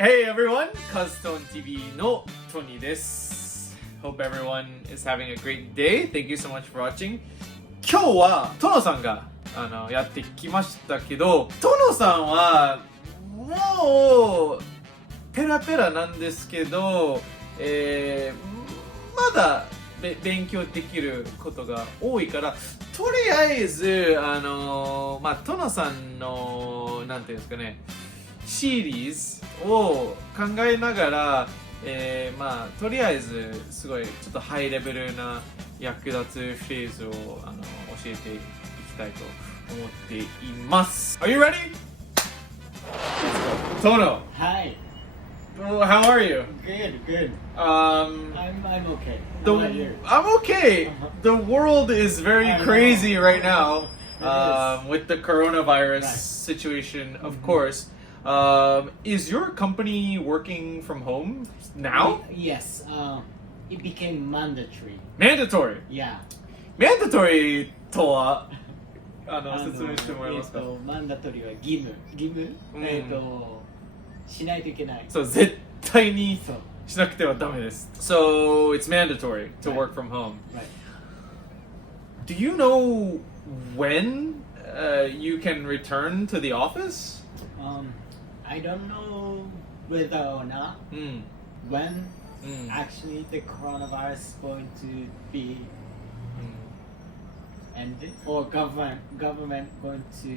Hey everyone, KazuTon TV のトニーです。Hope everyone is having a great day. Thank you so much for watching. 今日はトノさんがやってきましたけど、トノさんはもうペラペラなんですけど、まだ勉強できることが多いから、とりあえずトノさんのなんていうんですかね、シリーズを考えながら、とりあえずすごいちょっとハイレベルな役立つフレーズを教えていきたいと思っています。Are you ready? Let's go. Tono. Hi. How are you? Good. I'm okay. How about you? I'm okay. The world is very crazy right now with the coronavirus situation, of course. Is your company working from home now? Yes. It became mandatory. Mandatory. Yeah. Mandatory とは説明してもらえますか？マンダトリーは義務、しないといけない。そう、絶対にしなくてはダメです。So it's mandatory to work from home. Right. Do you know when you can return to the office? I don't know whether or not when actually the coronavirus is going to be ended, or government going to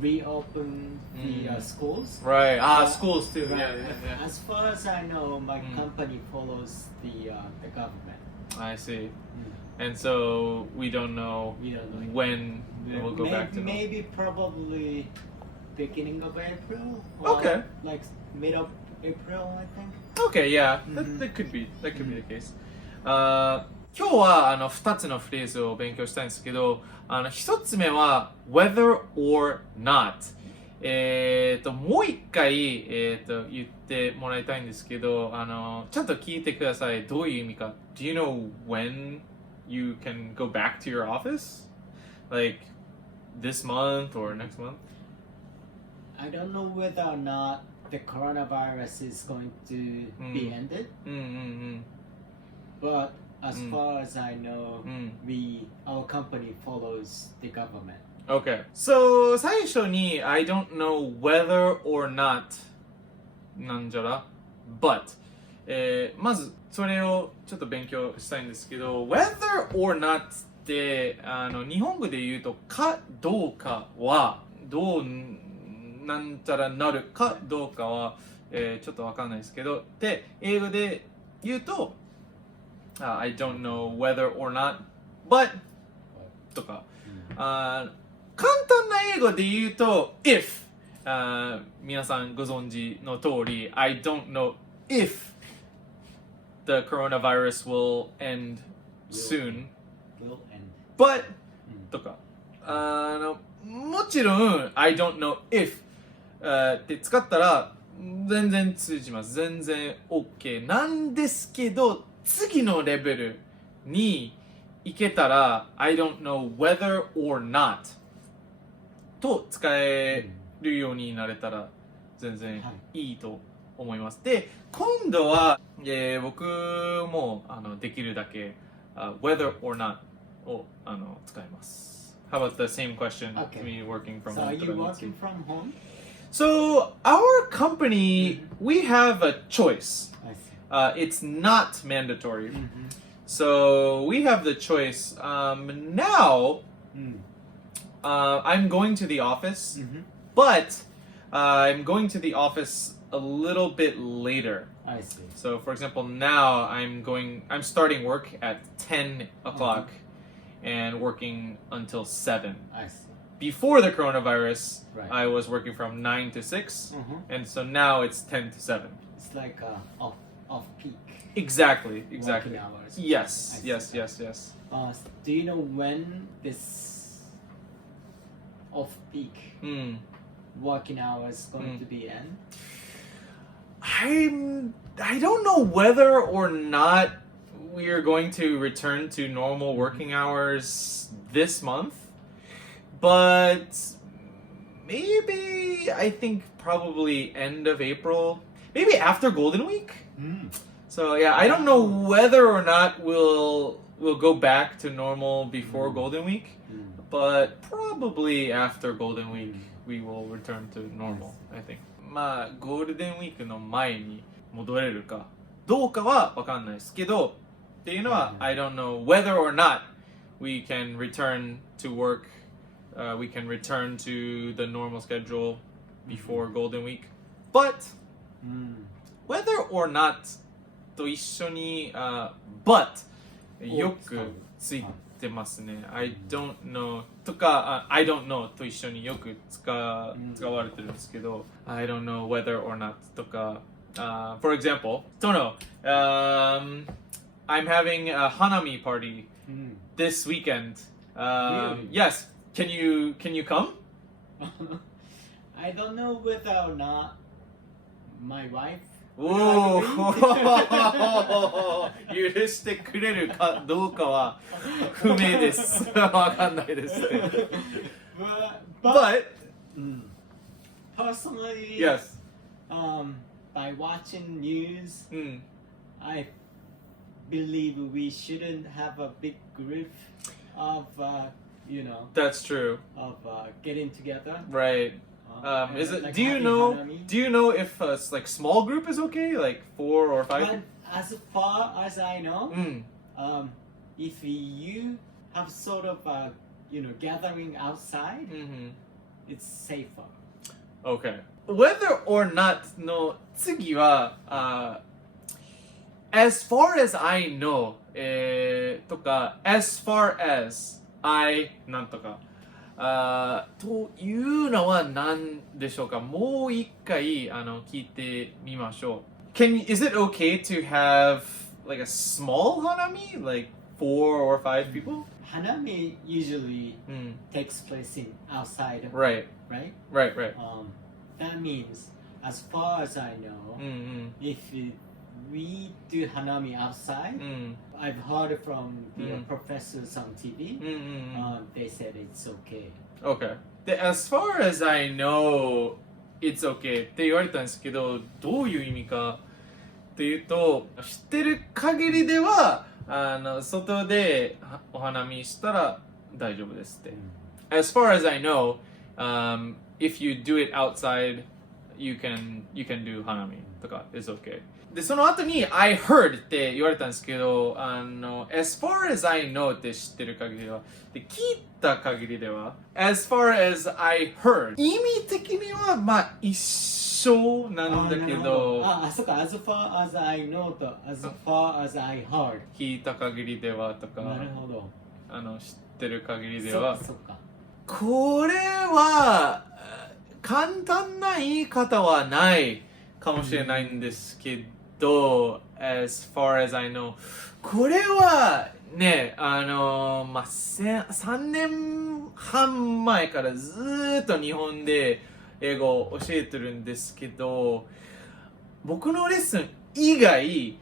reopen the schools. Right. Schools too. Right. Yeah. As far as I know, my company follows the government. I see. And so we don't know when it will go back to normal. Maybe probably beginning of April. Or Okay. Like mid of April, I think. Okay, yeah. That could be the case. 今日は2つのフレーズを勉強したいんですけど、1つ目は whether or not。もう一回、言ってもらいたいんですけど、ちゃんと聞いてください。どういう意味か。Do you know when you can go back to your office? Like this month or next month? I don't know whether or not the coronavirus is going to be ended. But as far as I know, our company follows the government. Okay. So 最初に I don't know whether or not なんじゃら but、まずそれをちょっと勉強したいんですけど whether or not って日本語で言うとかどうかはどうなんちゃらなるかどうかは、ちょっとわかんないですけどで英語で言うとI don't know whether or not, but とか、簡単な英語で言うと if、皆さんご存知の通り I don't know if the coronavirus will end soon, but とか、もちろん I don't know if、って使ったら全然通じます。全然 OK なんですけど次のレベルに行けたら I don't know whether or not と使えるようになれたら全然いいと思います。で、今度は、僕もできるだけ、whether or not を使います。How about the same question to me working from home? So are you working from home? So our company, we have a choice. It's not mandatory. So we have the choice. Now, I'm going to the office, but I'm going to the office a little bit later. I see. So for example, now I'm starting work at 10 o'clock and working until 7. I see. Before the coronavirus, Right. I was working from 9 to 6, and so now it's 10 to 7. It's like off peak. Exactly. Working hours. Yes. Do you know when this off peak working hours going to be end? I don't know whether or not we are going to return to normal working hours this month, but maybe I think probably end of April, maybe after Golden Week. Mm. So yeah, I don't know whether or not we'll go back to normal before Golden Week, but probably after Golden Week we will return to normal, I think. まあゴールデンウィークの前に戻れるかどうかはわかんないですけど、っていうのは I don't know whether or not we can return to work, we can return to the normal schedule before Golden Week, but whether or not と一緒に、but よくついてますね。I don't know とか、I don't know と一緒によく使われてるんですけど、I don't know whether or not とか、for example, don't know, I'm having a hanami party this weekend. Really? Yes, can you come? I don't know whether or not my wife おお許してくれるかどうかは不明です。わかんないですね。But personally, yes, by watching news, I believe we shouldn't have a big group of, that's true. of getting together. Right. Is it? Like Do you having know? hanami. Do you know if like small group is okay, like 4 or 5? But as far as I know, うん。if you have sort of gathering outside, it's safer. Okay. Whether or not の次は、as far as I know、とか as far as I なんとか。というのは何でしょうか。もう一回聞いてみましょう。Is it okay to have like a small hanami, like 4 or 5 people? Hanami usually takes place in outside, Right. right? Right. That means, as far as I know, if we do hanami outside, I've heard from the professors on TV, they said it's okay. Okay. で、as far as I know, it's okay って言われたんですけど、どういう意味かっていうと、知ってる限りでは、外でお花見したら大丈夫ですって。As far as I know, if you do it outside, you can do 花見とか is okay。で、その後に I heard って言われたんですけど、as far as I know って知ってる限りでは、で、聞いた限りでは、as far as I heard 意味的にはまあ一緒なんだけど、そっか、as far as I know と as far as I heard 聞いた限りではとか、なるほど。知ってる限りでは、そっか。これは簡単な言い方はないかもしれないんですけど、as far as I know これはね、3年半前からずーっと日本で英語を教えてるんですけど、僕のレッスン以外、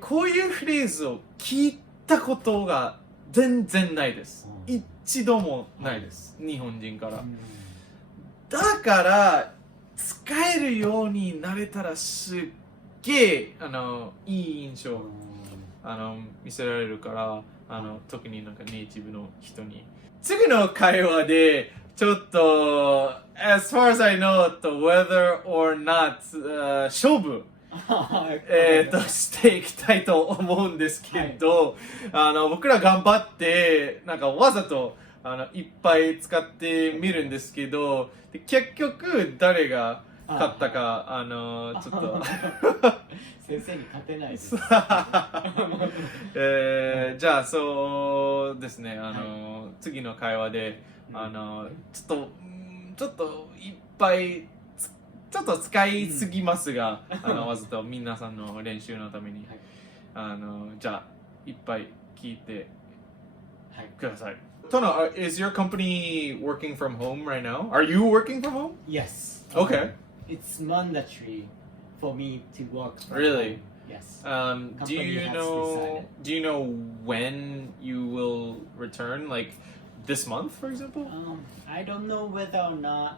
こういうフレーズを聞いたことが全然ないです。一度もないです。日本人から。だから使えるようになれたらすっげえいい印象見せられるから特になんかネイティブの人に次の会話でちょっと as far as I know と whether or not、勝負していきたいと思うんですけど、僕ら頑張ってなんかわざといっぱい使ってみるんですけど、結局誰が勝ったかちょっと先生に勝てないです。じゃあそうですね、次の会話でちょっといっぱいちょっと使いすぎますが、わざと皆さんの練習のために、じゃあいっぱい聞いてください。Tono, is your company working from home right now? Are you working from home? Yes. Okay. It's mandatory for me to work from Really? home. Yes. Do you know when you will return? Like this month, for example? I don't know whether or not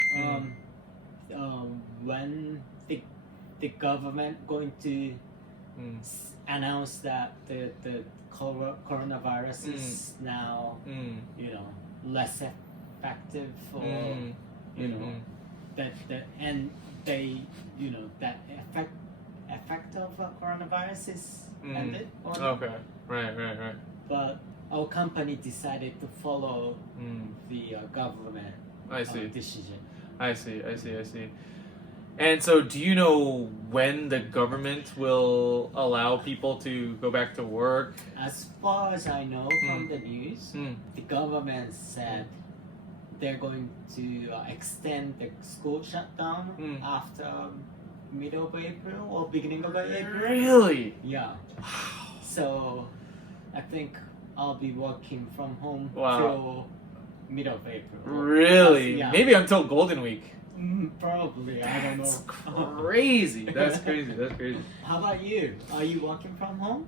when the government going to announce that the coronavirus is now less effective or that and they that effect of coronavirus is ended or not. Okay. Right. But our company decided to follow the government I see. decision. I see. And so, do you know when the government will allow people to go back to work? As far as I know from the news, the government said they're going to extend the school shutdown after middle of April or beginning of April. Really? Yeah. So I think I'll be working from home Wow. till middle of April. Really? Yeah. Maybe until Golden Week. Probably. I don't That's know. crazy. That's crazy. How about you? Are you working from home?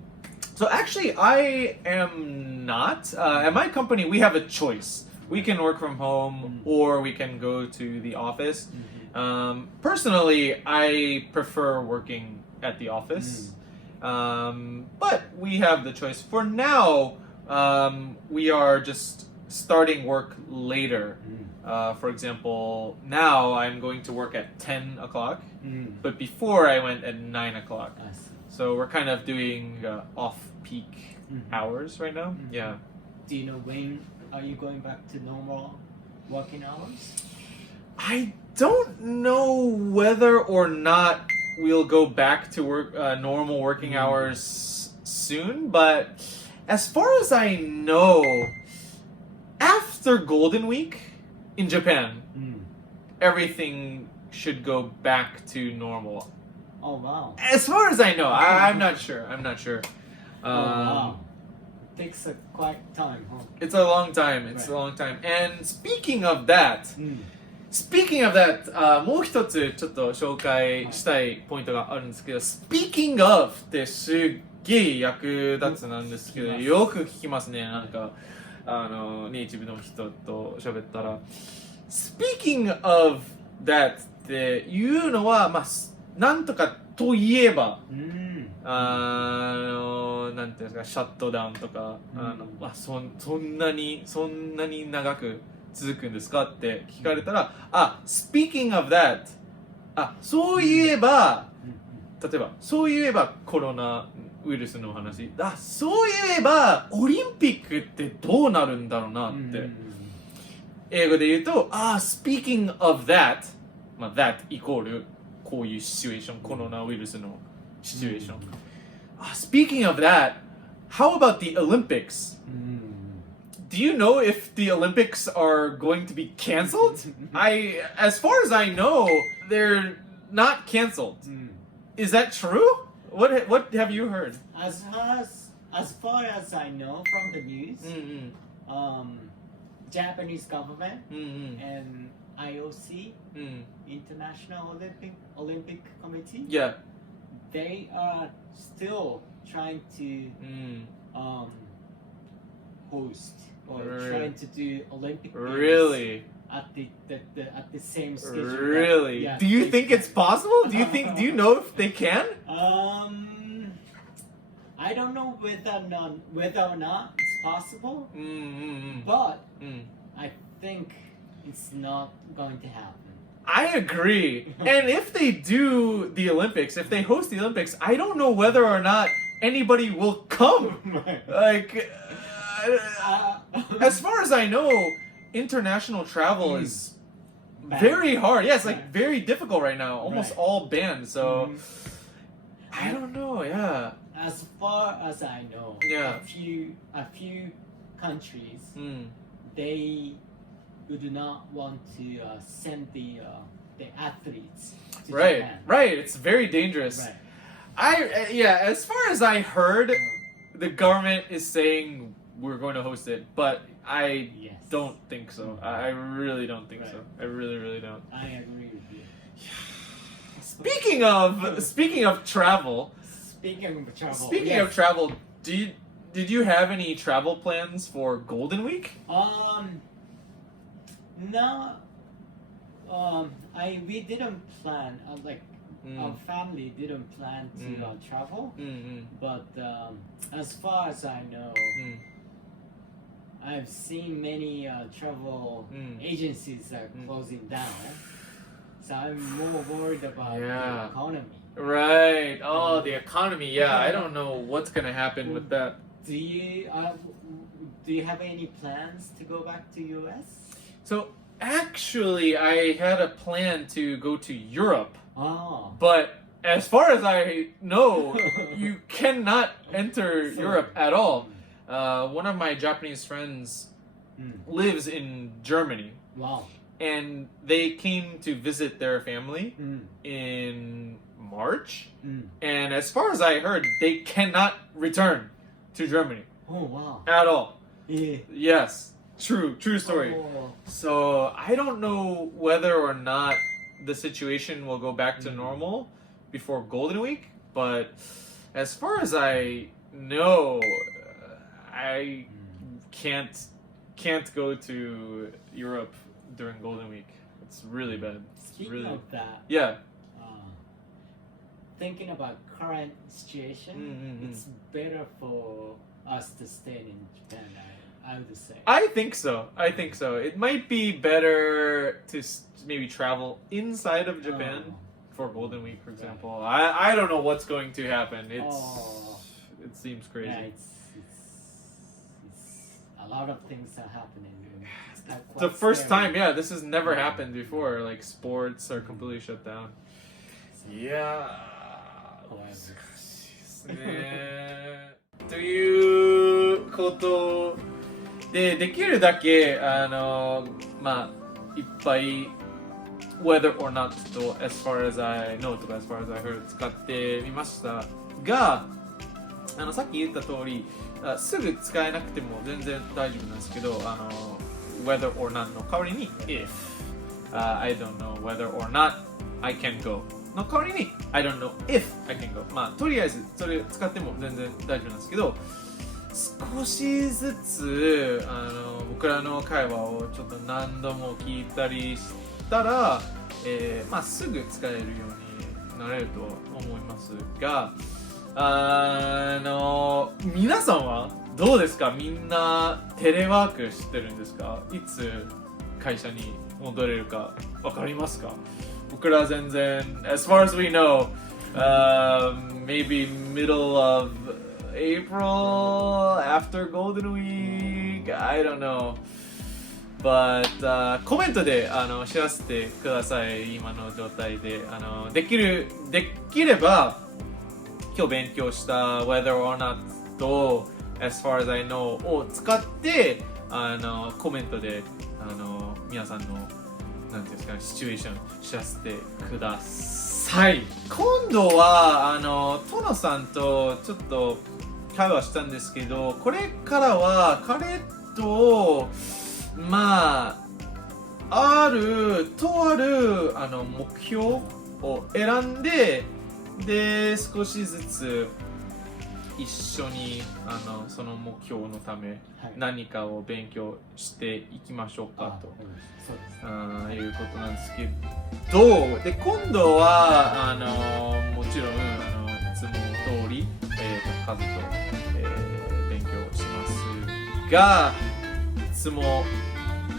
So actually, I am not. At my company, we have a choice. We can work from home or we can go to the office. Personally, I prefer working at the office. But we have the choice. For now, we are just starting work later. For example, now I'm going to work at 10 o'clock, but before I went at 9 o'clock. I see. So we're kind of doing off-peak hours right now. Yeah. Do you know when are you going back to normal working hours? I don't know whether or not we'll go back to work normal working hours soon, but as far as I know, after Golden Week in Japan, everything should go back to normal. Oh wow. As far as I know, I'm not sure. Wow. Takes a quite time, huh? It's a long time. And speaking of that, もう一つちょっと紹介したいポイントがあるんですけど、Speaking of ってすっげえ役立つなんですけど、よく聞きますね。なんかネイティブの人と喋ったら、Speaking of that っていうのはなんとかといえば、なんていうんですか、シャットダウンとか、そんなに長く続くんですかって聞かれたら、Speaking of that、そういえば、例えば、そういえばコロナウイルスの話、そういえばオリンピックってどうなるんだろうなって。英語で言うと、Speaking of that、that イコールこういうシチュエーション、コロナウイルスのシチュエーション。Speaking of that, how about the Olympics? Do you know if the Olympics are going to be canceled? As far as I know, they're not canceled. Is that true? What have you heard? As far as I know from the news, Japanese government and IOC, International Olympic Committee, they are still trying to host or trying to do Olympic games Really? at the same schedule. Really? Do you think it's possible? Do you know if they can? I don't know whether or not it's possible, but I think it's not going to happen. I agree. And if they do the Olympics, if they host the Olympics, I don't know whether or not anybody will come. Like, as far as I know, international travel is very hard. Yeah, it's like very difficult right now. Almost all banned. So I don't know. Yeah. As far as I know, a few countries they do not want to send the athletes to Japan. Right. It's very dangerous. As far as I heard, the government is saying we're going to host it, but I don't think so. I really don't think so. I really don't. I agree with you. Speaking of travel. Speaking of travel, did you have any travel plans for Golden Week? No. We didn't plan, our family didn't plan to travel, but as far as I know, I've seen many travel agencies are closing down, so I'm more worried about the economy. Right. Oh, the economy. Yeah, I don't know what's gonna happen with that. Do you have any plans to go back to US? So actually, I had a plan to go to Europe, Oh. but as far as I know, you cannot enter Europe at all. One of my Japanese friends lives in Germany. Wow. And they came to visit their family in March. And as far as I heard, they cannot return to Germany. Oh, wow. At all. Yeah. Yes. True story. Oh. So I don't know whether or not the situation will go back to normal before Golden Week, but as far as I know, I can't go to Europe during Golden Week. It's really bad. Speaking of that, thinking about current situation, it's better for us to stay in Japan, I would say. I think so. It might be better to maybe travel inside of Japan for Golden Week, for example. I don't know what's going to happen. It seems crazy. Yeah, it's a lot of things are happening. The first time, this has never happened before. Like sports are completely shut down. Yeah. ということで、できるだけいっぱい whether or not と as far as I know とか as far as I heard 使ってみましたが、さっき言った通り、すぐ使えなくても全然大丈夫なんですけど、whether or not の代わりに if、I don't know whether or not I can go の代わりに I don't know if I can go、とりあえずそれ使っても全然大丈夫なんですけど、少しずつ僕らの会話をちょっと何度も聞いたりしたら、すぐ使えるようになれると思いますが、皆さんはどうですか？みんなテレワークしてるんですか？いつ会社に戻れるかわかりますか？僕ら全然 as far as we know、maybe middle of April after Golden Week I don't know but、コメントで知らせてください。今の状態でできれば今日勉強した whether or not と as far as I know を使ってコメントで皆さんのなんていうんですかね、シチュエーション知らせてください。今度はトノさんとちょっと会話したんですけど、これからは彼とある目標を選んで少しずつ一緒にその目標のため何かを勉強していきましょうかと、いうことなんですけど、で今度はもちろんいつも通り、カズと、勉強しますが、いつも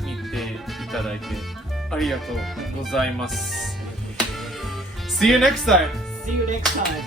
見ていただいてありがとうございます。See you next time! See you next time!